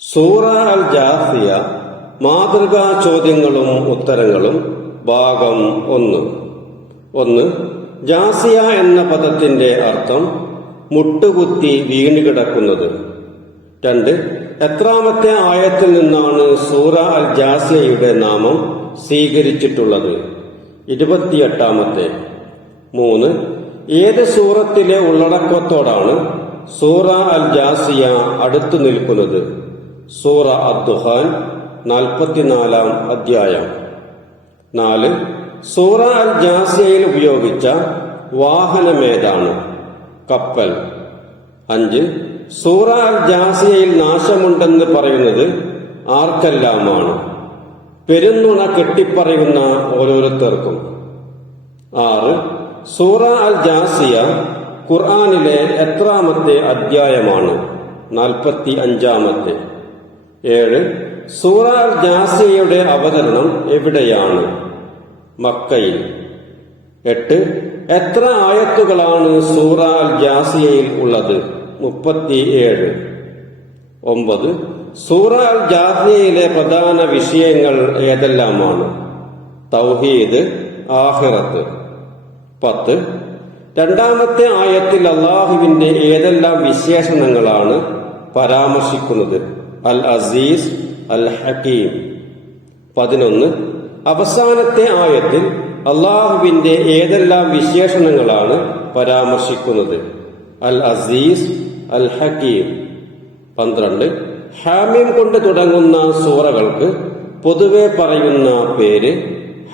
സൂറ അൽ ജാസിയ മാതൃകാ ചോദ്യങ്ങളും ഉത്തരങ്ങളും ഭാഗം 1. ജാസിയ എന്ന പദത്തിന്റെ അർത്ഥം മുട്ടുകുത്തി വീണുകിടക്കുന്നത്. 2. എത്രാമത്തെ ആയത്തിൽ നിന്നാണ് സൂറ അൽ ജാസിയയുടെ നാമം സ്വീകരിച്ചിട്ടുള്ളത്? 28-ാമത്തെ. 3. ഏത് സൂറത്തിലെ ഉള്ളടക്കത്തോടാണ് സൂറ അൽ ജാസിയ അടുത്തു നിൽക്കുന്നത്? സൂറ അദ്ദുഹാൻ 44-ാം അധ്യായം. 4. സൂറ അൽ ജാസിയയിൽ ഉപയോഗിച്ച വാഹനമേതാണ്? കപ്പൽ. 5. സൂറ അൽ ജാസിയയിൽ നാശമുണ്ടെന്ന് പറയുന്നത് ആർക്കെല്ലാമാണ്? പെരുന്നുണ കെട്ടിപ്പറയുന്ന ഓരോരുത്തർക്കും. 6. സൂറ അൽ ജാസിയ ഖുർആനിലെ എത്രാമത്തെ അധ്യായമാണ്? 45-ാമത്തെ. 7. സൂറ അൽ ജാസിയയുടെ അവതരണം എവിടെയാണ്? മക്കയിൽ. 8. എത്ര ആയത്തുകളാണ് സൂറ അൽ ജാസിയയിൽ ഉള്ളത്? 37. 9. സൂറ അൽ ജാസിയയിലെ പ്രധാന വിഷയങ്ങൾ ഏതെല്ലാമാണ്? തൗഹീദ്, ആഖിറത്ത്. 10. രണ്ടാമത്തെ ആയത്തിൽ അള്ളാഹുവിന്റെ ഏതെല്ലാം വിശേഷണങ്ങളാണ് പരാമർശിക്കുന്നത്? അൽ അസീസ്, അൽ ഹക്കീം. 11. അവസാനത്തെ ആയത്തിൽ അള്ളാഹുവിന്റെ ഏതെല്ലാം വിശേഷണങ്ങളാണ് പരാമർശിക്കുന്നത്? അൽ അസീസ്, അൽ ഹക്കീം. 12. ഹാമീം കൊണ്ട് തുടങ്ങുന്ന സൂറകൾക്ക് പൊതുവെ പറയുന്ന പേര്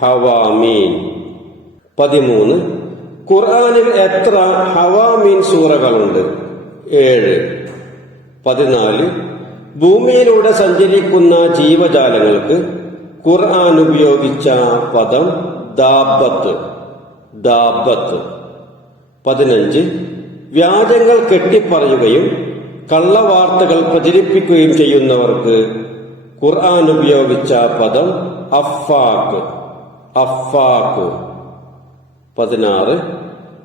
ഹവാമീൻ. 13. ഖുർആനിൽ എത്ര ഹവാമീൻ സൂറകളുണ്ട്? 7. 14. ഭൂമിയിലൂടെ സഞ്ചരിക്കുന്ന ജീവജാലങ്ങൾക്ക് ഖുർആൻ ഉപയോഗിച്ച പദം ദാബത്ത്. 15. വ്യാജങ്ങൾ കെട്ടിപ്പറയുകയും കള്ളവാർത്തകൾ പ്രചരിപ്പിക്കുകയും ചെയ്യുന്നവർക്ക് ഖുർആൻ ഉപയോഗിച്ച പദം അഫാക്ക്. 16.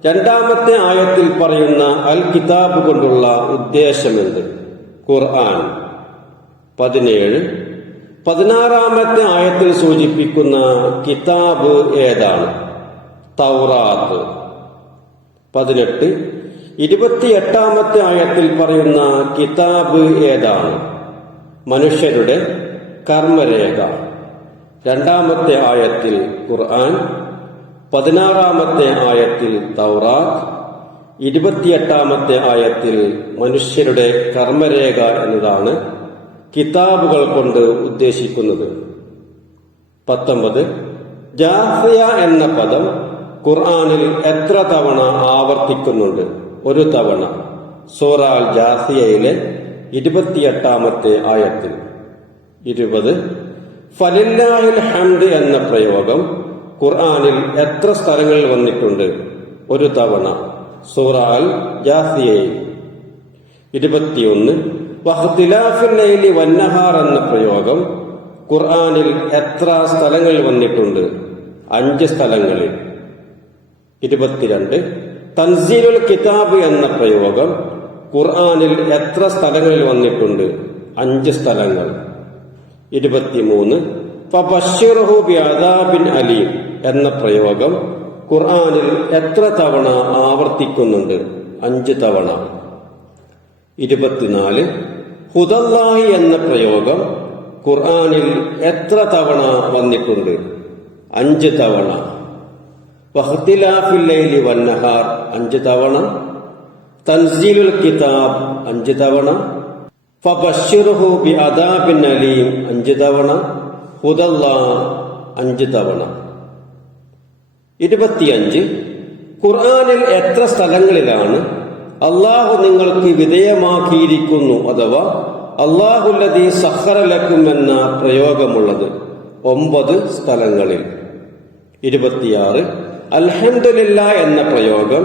രണ്ടാമത്തെ ആയത്തിൽ പറയുന്ന അൽ കിതാബ് കൊണ്ടുള്ള ഉദ്ദേശമെന്ത്? ഖുർആൻ. 17. 16-ാമത്തെ ആയത്തിൽ സൂചിപ്പിക്കുന്ന കിതാബ് ഏതാണ്? തൗറാത്ത്. 18. 28-ാമത്തെ ആയത്തിൽ പറയുന്ന കിതാബ് ഏതാണ്? മനുഷ്യരുടെ കർമ്മരേഖ. 2-ാമത്തെ ആയത്തിൽ ഖുർആൻ, 16-ാമത്തെ ആയത്തിൽ തൗറാത്ത്, 28-ാമത്തെ ആയത്തിൽ മനുഷ്യരുടെ കർമ്മരേഖ എന്നതാണ് കിതാബുകൾ കൊണ്ട് ഉദ്ദേശിക്കുന്നത്. 19. ജാസിയ എന്ന പദം ഖുർആനിൽ എത്ര തവണ ആവർത്തിക്കുന്നുണ്ട്? 1 തവണ. സൂറ അൽ ജാസിയയിലെ 28-ാമത്തെ ആയത്തിൽ. 20. ഫലില്ലാഹിൽ ഹംദ് എന്ന പ്രയോഗം ഖുർആനിൽ എത്ര സ്ഥലങ്ങളിൽ വന്നിട്ടുണ്ട്? 1 തവണ. സൂറ അൽ ജാസിയയിൽ. 21. വഖ്തിലാഫുൽ ലൈലി വന്നഹാർ എന്ന പ്രയോഗം ഖുർആനിൽ എത്ര സ്ഥലങ്ങളിൽ വന്നിട്ടുണ്ട്? 5 സ്ഥലങ്ങളിൽ. 22. തൻസീലുൽ കിതാബ് എന്ന പ്രയോഗം ഖുർആനിൽ എത്ര സ്ഥലങ്ങളിൽ വന്നിട്ടുണ്ട്? 5 സ്ഥലങ്ങൾ. 23. ഫബശ്ശിർഹു ബിഅദാബിൻ അലീം എന്ന പ്രയോഗം ഖുർആനിൽ എത്ര തവണ ആവർത്തിക്കുന്നുണ്ട്? 5 തവണ. 24. ഹുദല്ലാഹി എന്ന പ്രയോഗം ഖുർആനിൽ എത്ര തവണ വന്നിട്ടുണ്ട്? 5 തവണ. വഖ്തിലാഫുൽ ലൈലി വന്നഹാർ 5 തവണ. തൻസീലുൽ കിതാബ് 5 തവണ. ഫബശ്ശിർഹു ബിഅദാബിൻ അലീം 5 തവണ. ഹുദല്ലാഹ് 5 തവണ. 25. ഖുർആനിൽ എത്ര സ്ഥലങ്ങളിലാണ് അള്ളാഹു നിങ്ങൾക്ക് വിധേയമാക്കിയിരിക്കുന്നു അഥവാ അല്ലാഹുല്ലദീ സഖറ ലക്കും എന്ന പ്രയോഗമുള്ളത്? 9 സ്ഥലങ്ങളിൽ. 26. അൽഹംദുലില്ലാഹ് എന്ന പ്രയോഗം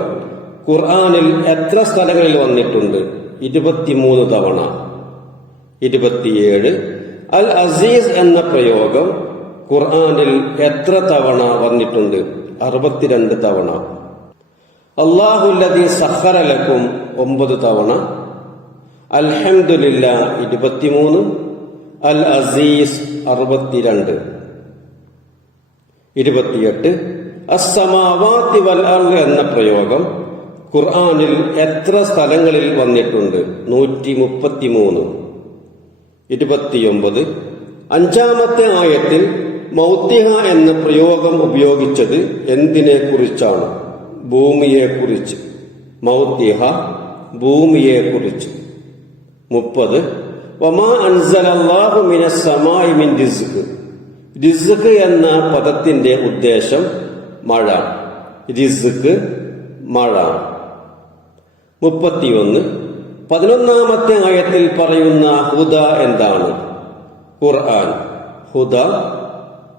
ഖുർആനിൽ എത്ര സ്ഥലങ്ങളിൽ വന്നിട്ടുണ്ട്? 23 തവണ. 27. അൽ അസീസ് എന്ന പ്രയോഗം ഖുർആനിൽ എത്ര തവണ വന്നിട്ടുണ്ട്? 62 തവണ. അല്ലാഹുല്ലദീ സഖറ ലക്കും 9 തവണ. അൽഹംദുലില്ലാഹ് 23. അൽ അസീസ് 62. 28 അസ്സമാവാതി വൽ അർള് എന്ന പ്രയോഗം ഖുർആനിൽ എത്ര സ്ഥലങ്ങളിൽ വന്നിട്ടുണ്ട്? 133. 29 അഞ്ചാമത്തെ ആയത്തിൽ മൗത്തിഹ എന്ന പ്രയോഗം ഉപയോഗിച്ചത് എന്തിനെ കുറിച്ചാണ്? ഭൂമിയെ കുറിച്ച്. മൗത്തിഹ ഭൂമിയെ കുറിച്ച്. 30 വമാ അൻസലല്ലാഹു മിനസ് സമാഇ മിൻ റിസ്ഖ്. റിസ്ഖ് എന്ന പദത്തിന്റെ ഉദ്ദേശം മഴ. റിസ്ഖ് മഴ. 31 11ാമത്തെ ആയത്തിൽ പറയുന്ന ഹുദ എന്താണ്? ഖുർആൻ. ഹുദ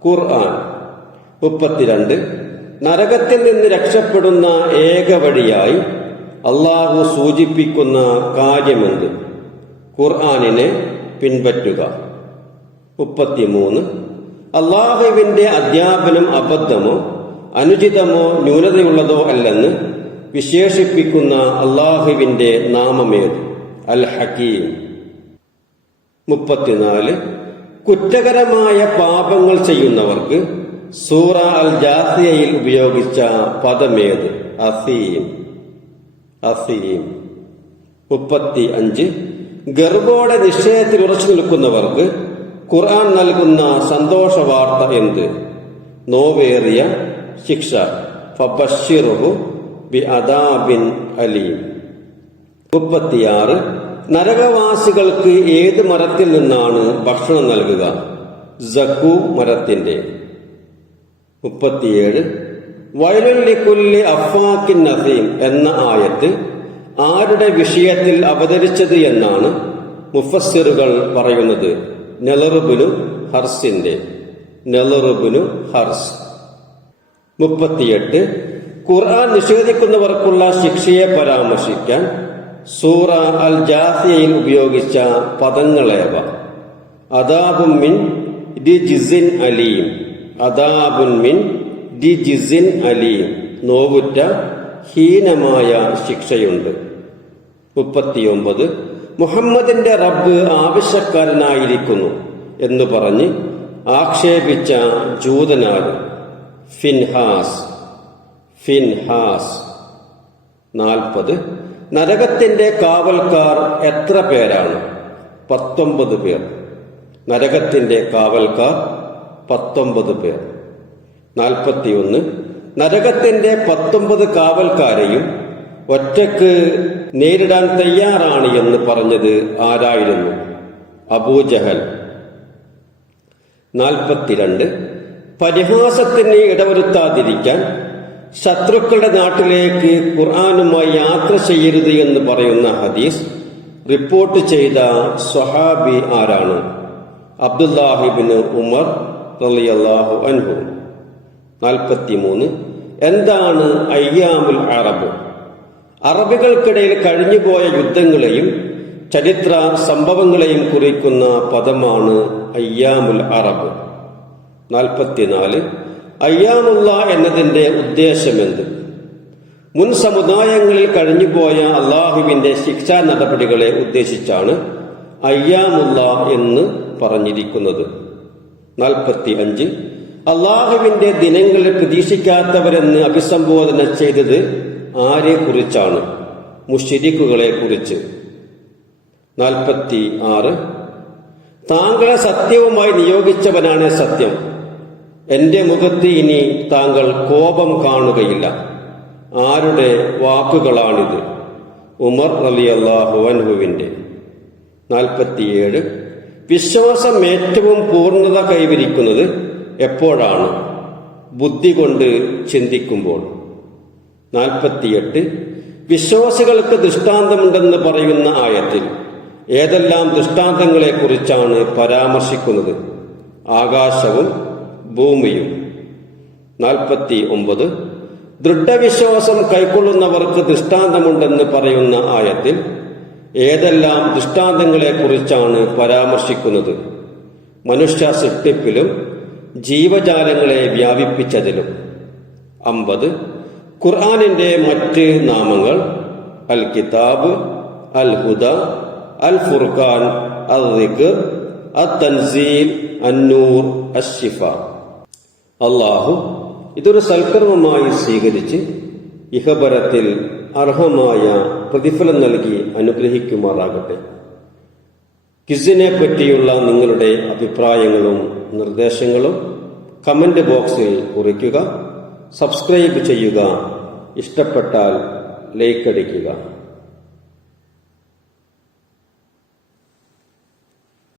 ഖുർആൻ. 32 നരകത്തിൽ നിന്ന് രക്ഷപ്പെടുന്ന ഏക വഴിയായി അള്ളാഹു സൂചിപ്പിക്കുന്ന കാര്യമെന്ത്? ഖുർആനിനെ പിൻപറ്റുക. 33 അള്ളാഹുവിന്റെ അധ്യാപനം അബദ്ധമോ അനുചിതമോ ന്യൂനതയുള്ളതോ അല്ലെന്ന് വിശേഷിപ്പിക്കുന്ന അള്ളാഹുവിന്റെ നാമമേത്? അൽ ഹക്കീം. 34 കുറ്റകരമായ പാപങ്ങൾ ചെയ്യുന്നവർക്ക് സൂറ അൽ ജാസിയയിൽ ഉപയോഗിച്ച പദമേത്? അസീം. അസീം. 35 ഗർവോടെ നിശ്ചയത്തിൽ ഉറച്ചു നിൽക്കുന്നവർക്ക് ഖുർആൻ നൽകുന്ന സന്തോഷ വാർത്ത എന്ത്? നോവേറിയ ശിക്ഷ. ഫബശ്ശിറുഹു ബിഅദാബിൻ അലീം. 36 നരകവാസികൾക്ക് ഏത് മരത്തിൽ നിന്നാണ് ഭക്ഷണം നൽകുക? സഖൂ മരത്തിന്റെ. 37 വൈലുൽ ലികുല്ലി അഫ്വാക്കിൻ നസീം എന്ന ആയത്ത് ആരുടെ വിഷയത്തിൽ അവതരിച്ചത് എന്നാണ് മുഫസ്സിറുകൾ പറയുന്നത്? നെലറുബിനു ഹർസിന്റെ. നെലറുബിനു ഹർസ്. 38 ഖുർആൻ നിഷേധിക്കുന്നവർക്കുള്ള ശിക്ഷയെ പരാമർശിക്കാൻ സൂറ അൽ ജാസിയയിൽ ഉപയോഗിച്ച പദങ്ങളേവ? അദാബുൻ മിൻ റിജ്സിൻ അലീം. അദാബുൻ മിൻ റിജ്സിൻ അലീം. നോവുറ്റ ഹീനമായ ശിക്ഷയുണ്ട്. 39 മുഹമ്മദിന്റെ റബ്ബ് ആവശ്യക്കാരനായിരിക്കുന്നു എന്ന് പറഞ്ഞ് ആക്ഷേപിച്ച ജൂതനാണ്? ഫിൻഹാസ്. ഫിൻഹാസ്. 40 നരകത്തിന്റെ കാവൽക്കാർ എത്ര പേരാണ്? 19 പേർ. നരകത്തിന്റെ കാവൽക്കാർ 19 പേർ. 41 നരകത്തിന്റെ 19 കാവൽക്കാരെയും ഒറ്റക്ക് നേരിടാൻ തയ്യാറാണ് എന്ന് പറഞ്ഞത് ആരായിരുന്നു? അബൂജഹൽ. 42 പരിഹാസത്തിന് ഇടവരുത്താതിരിക്കാൻ ശത്രുക്കളുടെ നാട്ടിലേക്ക് ഖുർആനുമായി യാത്ര ചെയ്യരുത് എന്ന് പറയുന്ന ഹദീസ് റിപ്പോർട്ട് ചെയ്ത സ്വഹാബി ആരാണ്? അബ്ദുല്ലാഹിബ്നു ഉമർ റളിയല്ലാഹു അൻഹു. 43 എന്താണ് അയ്യാമുൽ അറബ്? അറബികൾക്കിടയിൽ കഴിഞ്ഞുപോയ യുദ്ധങ്ങളെയും ചരിത്ര സംഭവങ്ങളെയും കുറിക്കുന്ന പദമാണ് അയ്യാമുൽ അറബ്. 44 അയ്യാമുള്ള എന്നതിന്റെ ഉദ്ദേശമെന്ത്? മുൻ സമുദായങ്ങളിൽ കഴിഞ്ഞുപോയ അള്ളാഹുവിന്റെ ശിക്ഷാ നടപടികളെ ഉദ്ദേശിച്ചാണ് അയ്യാമുള്ള എന്ന് പറഞ്ഞിരിക്കുന്നത്. 45 അള്ളാഹുവിന്റെ ദിനങ്ങളിൽ പ്രതീക്ഷിക്കാത്തവരെന്ന് അഭിസംബോധന ചെയ്തത് ആരെ കുറിച്ചാണ്? മുശ്രിക്കുകളെ കുറിച്ച്. 46 താങ്കളെ സത്യവുമായി നിയോഗിച്ചവനാണ് സത്യം. എന്റെ മുഖത്ത് ഇനി താങ്കൾ കോപം കാണുകയില്ല. ആരുടെ വാക്കുകളാണിത്? ഉമർ റളിയല്ലാഹു അൻഹുവിന്റെ. 47 വിശ്വാസം ഏറ്റവും പൂർണ്ണത കൈവരിക്കുന്നത് എപ്പോഴാണ്? ബുദ്ധി കൊണ്ട് ചിന്തിക്കുമ്പോൾ. 48 വിശ്വാസികൾക്ക് ദൃഷ്ടാന്തമുണ്ടെന്ന് പറയുന്ന ആയത്തിൽ ഏതെല്ലാം ദൃഷ്ടാന്തങ്ങളെ കുറിച്ചാണ് പരാമർശിക്കുന്നത്? ആകാശവും ഭൂമിയും. 49 ദൃഢവിശ്വാസം കൈക്കൊള്ളുന്നവർക്ക് ദൃഷ്ടാന്തമുണ്ടെന്ന് പറയുന്ന ആയത്തിൽ ഏതെല്ലാം ദൃഷ്ടാന്തങ്ങളെ കുറിച്ചാണ് പരാമർശിക്കുന്നത്? മനുഷ്യ സൃഷ്ടിപ്പിലും ജീവജാലങ്ങളെ വ്യാപിപ്പിച്ചതിലും. 50 ഖുർആനിന്റെ മറ്റ് നാമങ്ങൾ? അൽ കിതാബ്, അൽ ഹുദ, അൽ ഫുർഖാൻ, അൽ ദിക്ർ, അത്തൻസീൽ, അന്നൂർ, അശ്ശിഫ. അള്ളാഹു ഇതൊരു സൽക്കർമ്മമായി സ്വീകരിച്ച് ഇഹപരത്തിൽ അർഹമായ പ്രതിഫലം നൽകി അനുഗ്രഹിക്കുമാറാകട്ടെ. ക്വിസിനെ പറ്റിയുള്ള നിങ്ങളുടെ അഭിപ്രായങ്ങളും നിർദ്ദേശങ്ങളും കമന്റ് ബോക്സിൽ കുറിക്കുക. സബ്സ്ക്രൈബ് ചെയ്യുക. ഇഷ്ടപ്പെട്ടാൽ ലൈക്ക് അടിക്കുക.